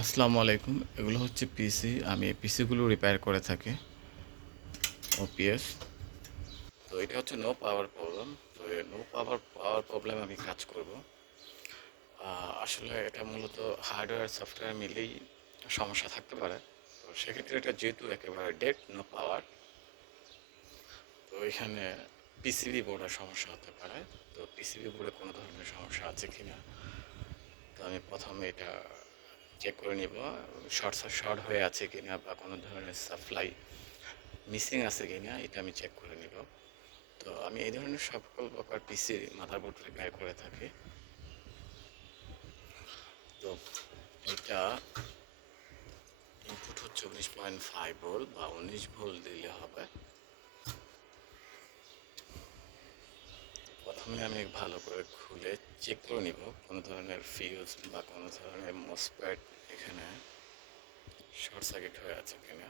আসসালামু আলাইকুম। এগুলো হচ্ছে পিসি। আমি এই পিসিগুলো রিপেয়ার করে থাকি। ওপিএস। তো এটা হচ্ছে নো পাওয়ার প্রবলেম। তো এই নো পাওয়ার প্রবলেম আমি কাজ করব। আসলে এটা মূলত হার্ডওয়্যার সফটওয়্যার মিলেই সমস্যা থাকতে পারে। তো সেক্ষেত্রে এটা যেহেতু একেবারে ডেড নো পাওয়ার, তো এখানে পিসিবি বোর্ডের সমস্যা হতে পারে। তো পিসিবি বোর্ডে কোনো ধরনের সমস্যা আছে কিনা, তো আমি প্রথমে এটা চেক করে নিব। শর্ট হয়ে আছে কিনা বা কোনো ধরনের সাপ্লাই মিসিং আছে কিনা এটা আমি চেক করে নিব। তো আমি এই ধরনের সকল প্রকার পিসি মাদারবোর্ড রিপেয়ার করে থাকি। তো এটা ইনপুট হচ্ছে 19.5 ভোল্ট বা 19 ভোল্ট দিলে হবে। প্রথমে আমি ভালো করে খুলে চেক করে নিব কোনো ধরনের ফিউজ বা কোনো ধরনের মসফেট এখানে শর্ট সার্কিট হয়ে আছে কিনা।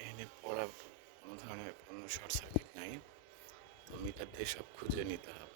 এখানে পড়া কোনো ধরনের কোনো শর্ট সার্কিট নাই। তো মিটার দিয়ে সব খুঁজে নিতে হবে।